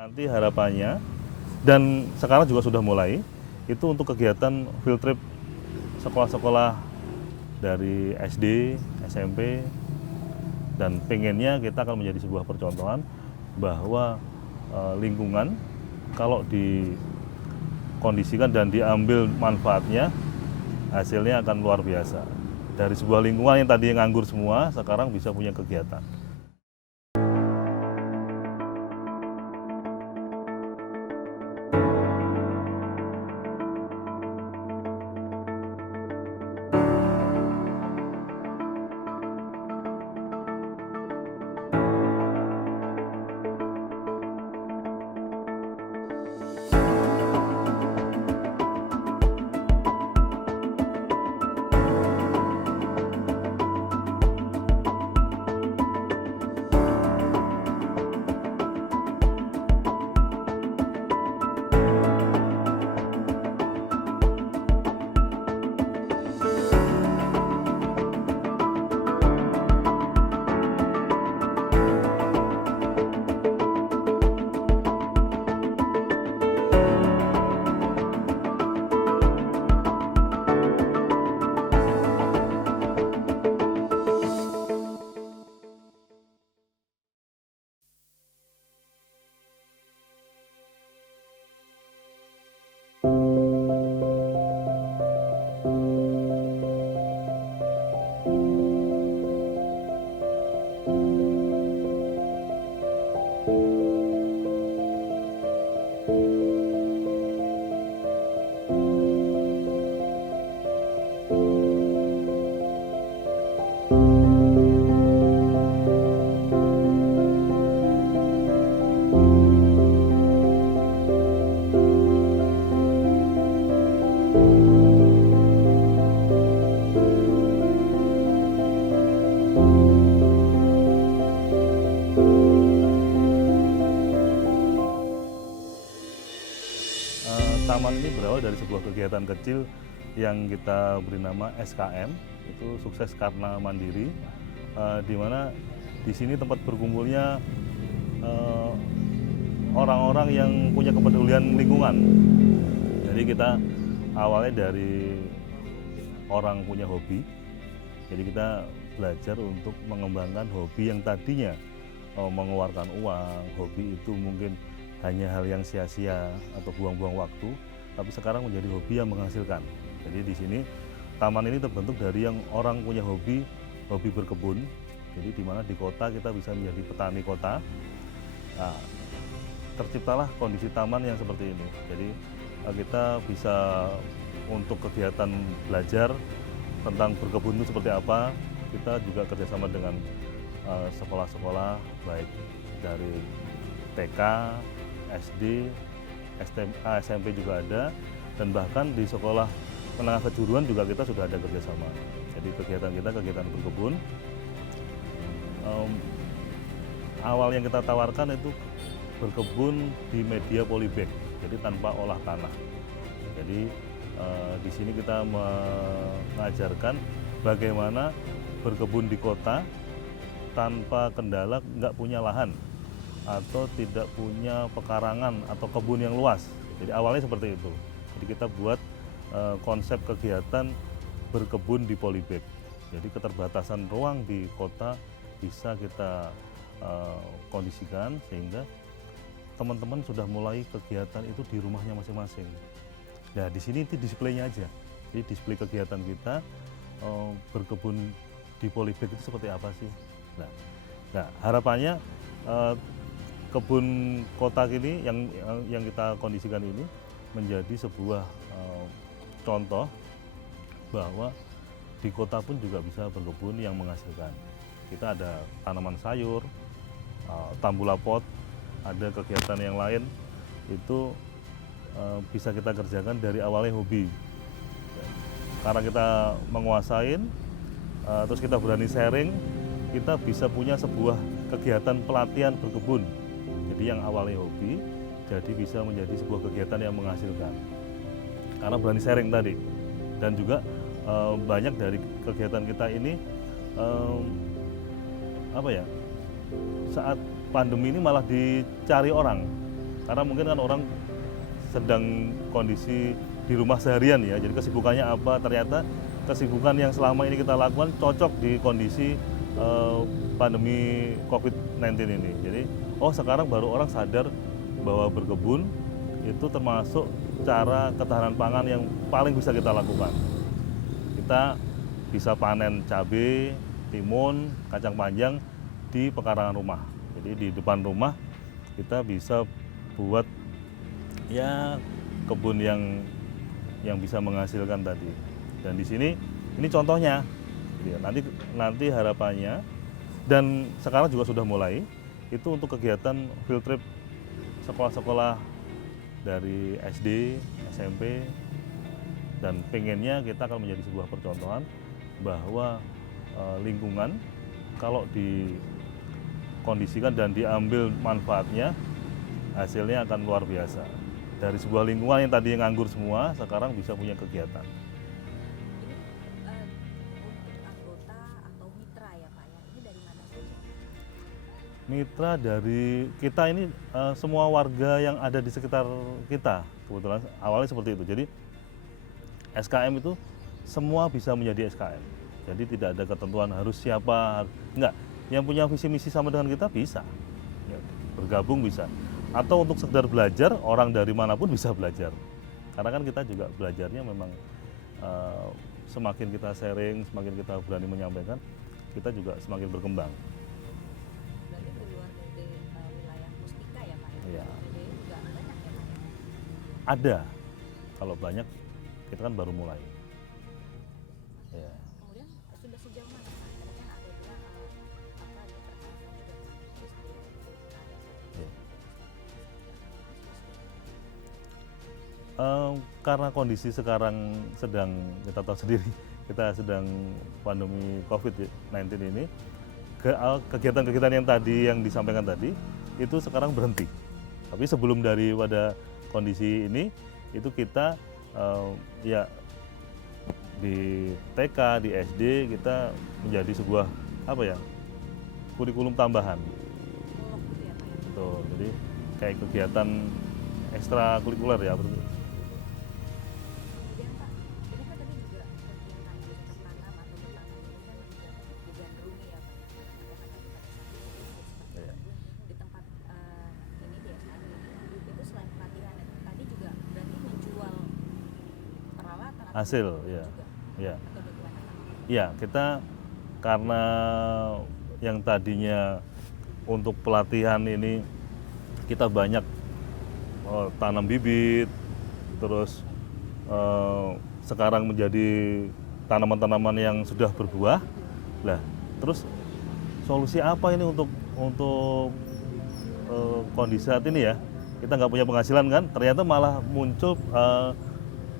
Nanti harapannya, dan sekarang juga sudah mulai, itu untuk kegiatan field trip sekolah-sekolah dari SD, SMP, dan pengennya kita akan menjadi sebuah percontohan bahwa lingkungan kalau dikondisikan dan diambil manfaatnya, hasilnya akan luar biasa. Dari sebuah lingkungan yang tadi nganggur semua, sekarang bisa punya kegiatan. Taman ini berawal dari sebuah kegiatan kecil yang kita beri nama SKM, itu sukses karena mandiri, di mana di sini tempat berkumpulnya orang-orang yang punya kepedulian lingkungan. Jadi kita awalnya dari orang punya hobi, jadi kita belajar untuk mengembangkan hobi yang tadinya mengeluarkan uang, hobi itu mungkin hanya hal yang sia-sia atau buang-buang waktu, tapi sekarang menjadi hobi yang menghasilkan. Jadi di sini taman ini terbentuk dari yang orang punya hobi berkebun. Jadi di mana di kota kita bisa menjadi petani kota. Nah, terciptalah kondisi taman yang seperti ini. Jadi kita bisa untuk kegiatan belajar tentang berkebun itu seperti apa. Kita juga kerjasama dengan sekolah-sekolah baik dari TK, SD, SMA, SMP juga ada, dan bahkan di sekolah menengah kejuruan juga kita sudah ada kerjasama. Jadi kegiatan kita kegiatan berkebun. Awal yang kita tawarkan itu berkebun di media polybag, jadi tanpa olah tanah. Jadi di sini kita mengajarkan bagaimana berkebun di kota tanpa kendala nggak punya lahan atau tidak punya pekarangan atau kebun yang luas. Jadi awalnya seperti itu. Jadi kita buat konsep kegiatan berkebun di polybag. Jadi keterbatasan ruang di kota bisa kita kondisikan sehingga teman-teman sudah mulai kegiatan itu di rumahnya masing-masing. Nah di sini itu displaynya aja. Jadi display kegiatan kita berkebun di polybag itu seperti apa sih? Nah harapannya kebun kota ini yang kita kondisikan ini menjadi sebuah contoh bahwa di kota pun juga bisa berkebun yang menghasilkan. Kita ada tanaman sayur, tambula pot, ada kegiatan yang lain itu bisa kita kerjakan dari awalnya hobi. Karena kita menguasain, terus kita berani sharing, kita bisa punya sebuah kegiatan pelatihan berkebun. Jadi yang awalnya hobi, jadi bisa menjadi sebuah kegiatan yang menghasilkan. Karena berani sharing tadi. Dan juga banyak dari kegiatan kita ini saat pandemi ini malah dicari orang. Karena mungkin kan orang sedang kondisi di rumah seharian ya, jadi kesibukannya apa, ternyata kesibukan yang selama ini kita lakukan cocok di kondisi pandemi COVID-19 ini. Jadi sekarang baru orang sadar bahwa berkebun itu termasuk cara ketahanan pangan yang paling bisa kita lakukan. Kita bisa panen cabai, timun, kacang panjang di pekarangan rumah. Jadi di depan rumah kita bisa buat ya kebun yang bisa menghasilkan tadi. Dan di sini ini contohnya. Jadi nanti harapannya, dan sekarang juga sudah mulai itu untuk kegiatan field trip sekolah-sekolah dari SD, SMP, dan pengennya kita akan menjadi sebuah percontohan bahwa lingkungan kalau dikondisikan dan diambil manfaatnya, hasilnya akan luar biasa. Dari sebuah lingkungan yang tadi nganggur semua, sekarang bisa punya kegiatan. Untuk anggota atau mitra ya Pak ya, ini dari mana saja? Mitra dari kita ini semua warga yang ada di sekitar kita, kebetulan awalnya seperti itu. Jadi SKM itu semua bisa menjadi SKM. Jadi tidak ada ketentuan harus siapa, enggak. Yang punya visi misi sama dengan kita bisa, ya, bergabung bisa. Atau untuk sekedar belajar, orang dari manapun bisa belajar. Karena kan kita juga belajarnya memang semakin kita sharing, semakin kita berani menyampaikan, kita juga semakin berkembang. Berarti di luar dari wilayah Mustika ya Pak ya? Iya. Jadi juga banyak ya Pak ya? Ada, kalau banyak kita kan baru mulai. Ya. Kemudian sudah sejauh mana Pak? Tadi kan ada bilang ada pertanyaan juga terus di Ya. Karena kondisi sekarang sedang, kita tahu sendiri, kita sedang pandemi COVID-19 ini, kegiatan-kegiatan yang tadi yang disampaikan tadi itu sekarang berhenti. Tapi sebelum daripada kondisi ini, itu kita ya di TK, di SD kita menjadi sebuah kurikulum tambahan. Bulog gitu ya Pak ya? Betul. Jadi kayak kegiatan ekstrakurikuler ya. Kemudian Pak, ini kan tadi juga kegiatan bertanam atau bertanam ini kan juga digandrungi ya Pak ya? Karena tadi pada saat itu Iya. di tempat ini di SKM ini, itu selain pelatihan tadi juga berarti menjual peralatan atau Hasil, juga ya. Ya. atau bagaimana Pak? Iya, kita karena yang tadinya untuk pelatihan ini kita banyak tanam bibit, terus sekarang menjadi tanaman-tanaman yang sudah berbuah. Lah, terus solusi apa ini untuk kondisi saat ini ya? Kita nggak punya penghasilan kan? Ternyata malah muncul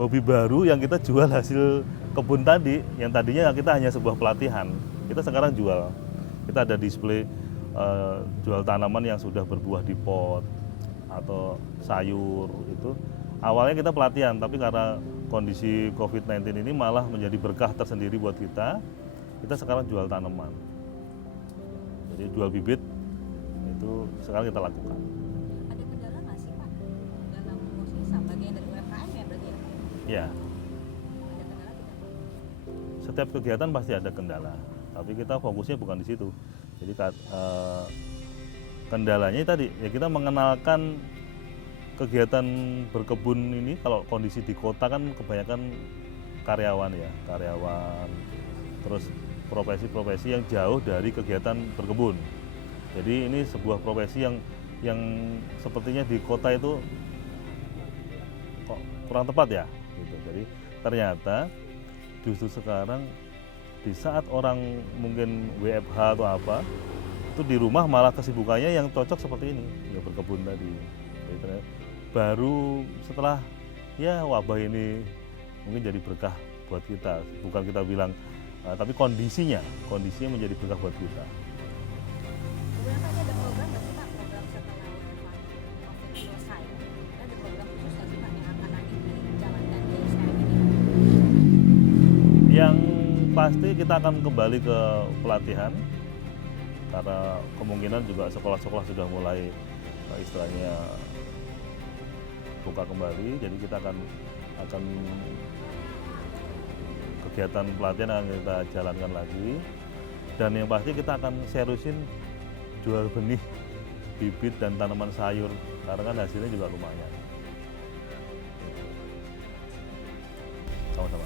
hobi baru yang kita jual hasil kebun tadi, yang tadinya kita hanya sebuah pelatihan, kita sekarang jual. Kita ada display jual tanaman yang sudah berbuah di pot atau sayur itu. Awalnya kita pelatihan, tapi karena kondisi COVID-19 ini malah menjadi berkah tersendiri buat kita. Kita sekarang jual tanaman. Jadi jual bibit itu sekarang kita lakukan. Ada kendala nggak sih Pak dalam posisi bagian dari UMKM ya berarti ya? Ya, Ada kendala tidak Pak? setiap kegiatan pasti ada kendala, tapi kita fokusnya bukan di situ. Jadi kendalanya tadi ya kita mengenalkan kegiatan berkebun ini. Kalau kondisi di kota kan kebanyakan karyawan, terus profesi-profesi yang jauh dari kegiatan berkebun. Jadi ini sebuah profesi yang sepertinya di kota itu kok kurang tepat ya gitu. Jadi ternyata justru sekarang di saat orang mungkin WFH atau apa, itu di rumah malah kesibukannya yang cocok seperti ini, ya berkebun tadi. Jadi ternyata baru setelah ya wabah ini mungkin jadi berkah buat kita, bukan kita bilang tapi kondisinya menjadi berkah buat kita. Kemudian Pak, ini ada program nggak sih Pak, program setelah COVID selesai? Ada program khusus nggak sih Pak yang akan nanti dijalankan di SKM ini? Yang pasti kita akan kembali ke pelatihan, karena kemungkinan juga sekolah-sekolah sudah mulai istilahnya buka kembali, jadi kita akan kegiatan pelatihan akan kita jalankan lagi, dan yang pasti kita akan seriusin jual benih bibit dan tanaman sayur karena kan hasilnya juga lumayan. Sama-sama.